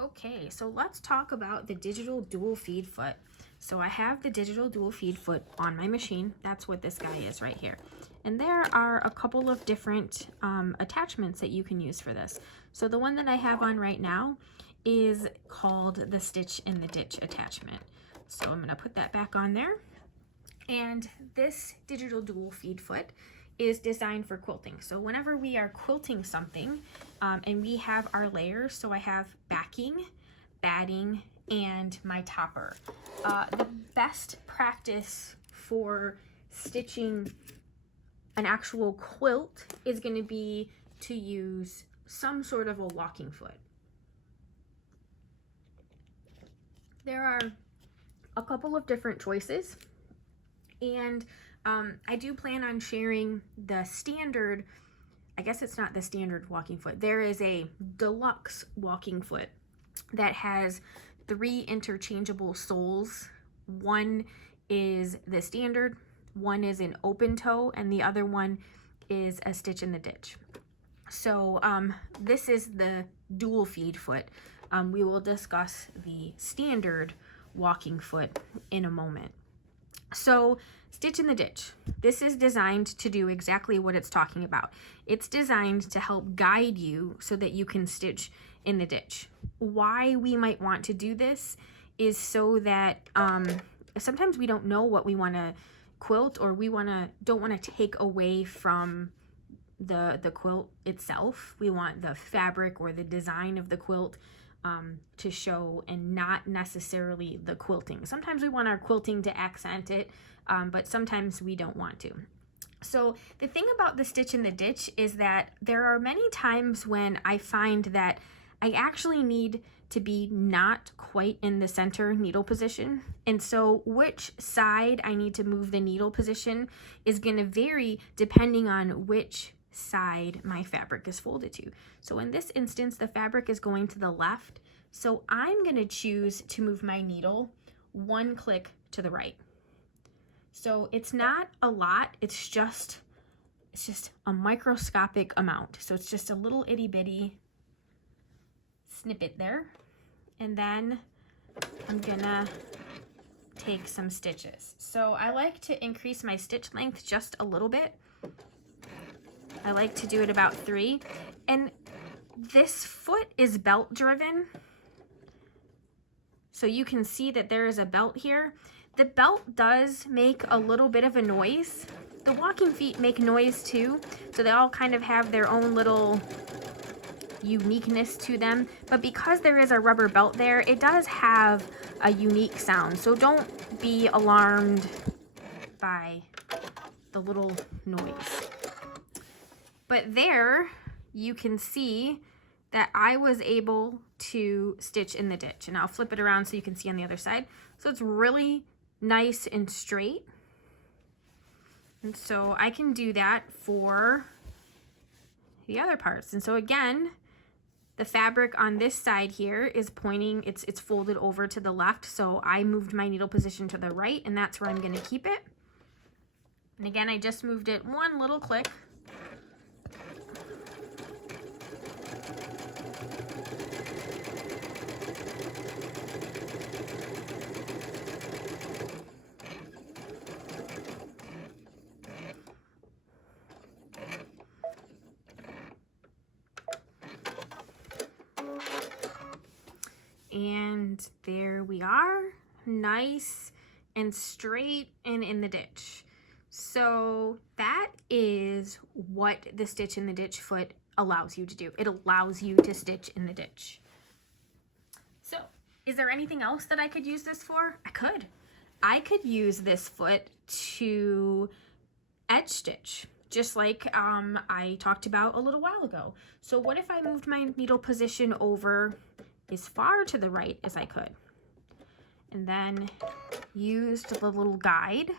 Okay, so let's talk about the digital dual feed foot. So I have the digital dual feed foot on my machine. That's what this guy is right here. And there are a couple of different attachments that you can use for this. So the one that I have on right now is called the Stitch in the Ditch attachment. So I'm going to put that back on there. And this digital dual feed foot is designed for quilting. So whenever we are quilting something and we have our layers, so I have backing, batting, and my topper. The best practice for stitching an actual quilt is going to be to use some sort of a walking foot. There are a couple of different choices, and I do plan on sharing the standard, I guess it's not the standard walking foot. There is a deluxe walking foot that has 3 interchangeable soles. One is the standard, one is an open toe, and the other one is a stitch in the ditch. So this is the dual feed foot. We will discuss the standard walking foot in a moment. So stitch in the ditch. This is designed to do exactly what it's talking about. It's designed to help guide you so that you can stitch in the ditch. Why we might want to do this is so that sometimes we don't know what we want to quilt, or we don't want to take away from the quilt itself. We want the fabric or the design of the quilt to show, and not necessarily the quilting. Sometimes we want our quilting to accent it, but sometimes we don't want to. So the thing about the stitch in the ditch is that there are many times when I find that I actually need to be not quite in the center needle position. And so which side I need to move the needle position is going to vary depending on which side my fabric is folded to. So in this instance, the fabric is going to the left. So I'm going to choose to move my needle 1 click to the right. So it's not a lot, it's just a microscopic amount. So it's just a little itty bitty snippet there. And then I'm gonna take some stitches. So I like to increase my stitch length just a little bit. I like to do it about 3. And this foot is belt driven. So you can see that there is a belt here. The belt does make a little bit of a noise. The walking feet make noise too. So they all kind of have their own little uniqueness to them. But because there is a rubber belt there, it does have a unique sound. So don't be alarmed by the little noise. But there you can see that I was able to stitch in the ditch. And I'll flip it around so you can see on the other side. So it's really nice and straight. And so I can do that for the other parts. And so again, the fabric on this side here is pointing, it's folded over to the left. So I moved my needle position to the right, and that's where I'm going to keep it. And again, I just moved it 1 little click. And there we are, nice and straight and in the ditch. So that is what the stitch in the ditch foot allows you to do. It allows you to stitch in the ditch. So is there anything else that I could use this for? I could use this foot to edge stitch, just like I talked about a little while ago. So what if I moved my needle position over as far to the right as I could, and then used the little guide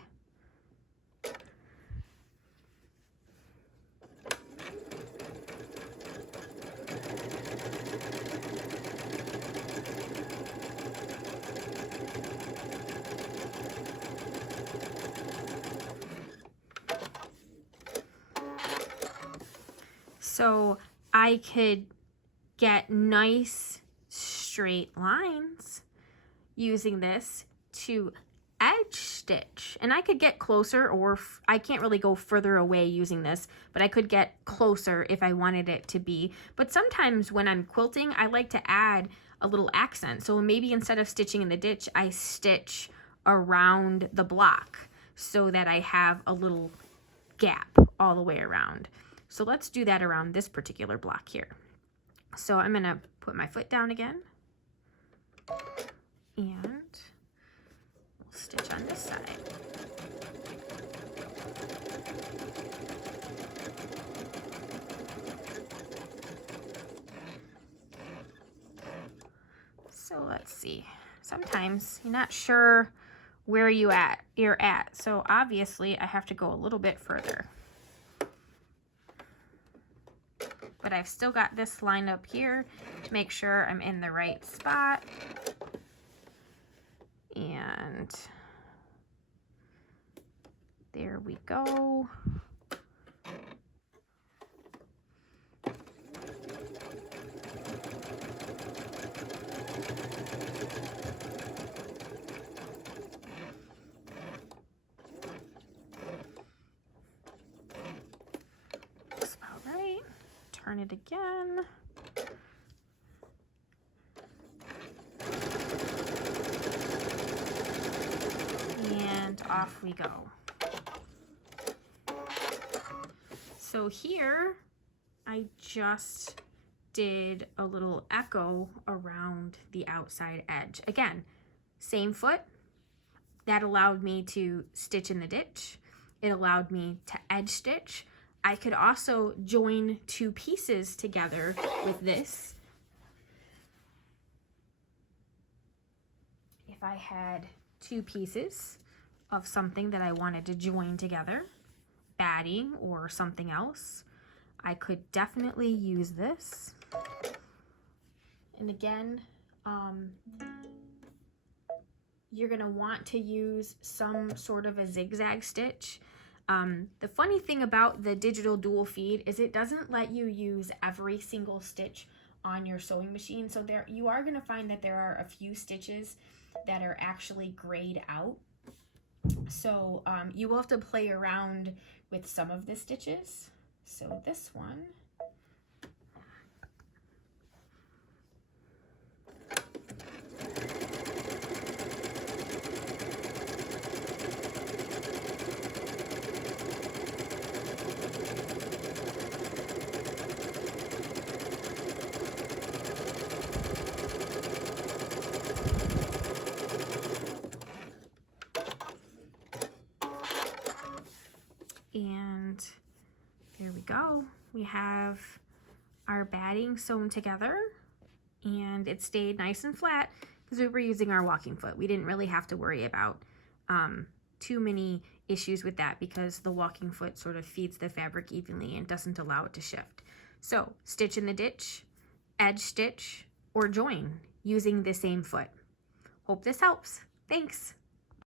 so I could get nice straight lines using this to edge stitch. And I could get closer, or I can't really go further away using this, but I could get closer if I wanted it to be. But sometimes when I'm quilting, I like to add a little accent. So maybe instead of stitching in the ditch, I stitch around the block so that I have a little gap all the way around. So let's do that around this particular block here. So I'm gonna put my foot down again, and we'll stitch on this side. So let's see. Sometimes you're not sure where you're at. So obviously I have to go a little bit further. But I've still got this lined up here to make sure I'm in the right spot. And there we go. Turn it again. And off we go. So here I just did a little echo around the outside edge. Again, same foot. That allowed me to stitch in the ditch. It allowed me to edge stitch. I could also join two pieces together with this. If I had two pieces of something that I wanted to join together, batting or something else, I could definitely use this. And again, you're gonna want to use some sort of a zigzag stitch. The funny thing about the digital dual feed is it doesn't let you use every single stitch on your sewing machine. So there you are going to find that there are a few stitches that are actually grayed out. So you will have to play around with some of the stitches. So this one, and there we go. We have our batting sewn together, and it stayed nice and flat because we were using our walking foot. We didn't really have to worry about too many issues with that because the walking foot sort of feeds the fabric evenly and doesn't allow it to shift. So stitch in the ditch, edge stitch, or join using the same foot. Hope this helps. Thanks.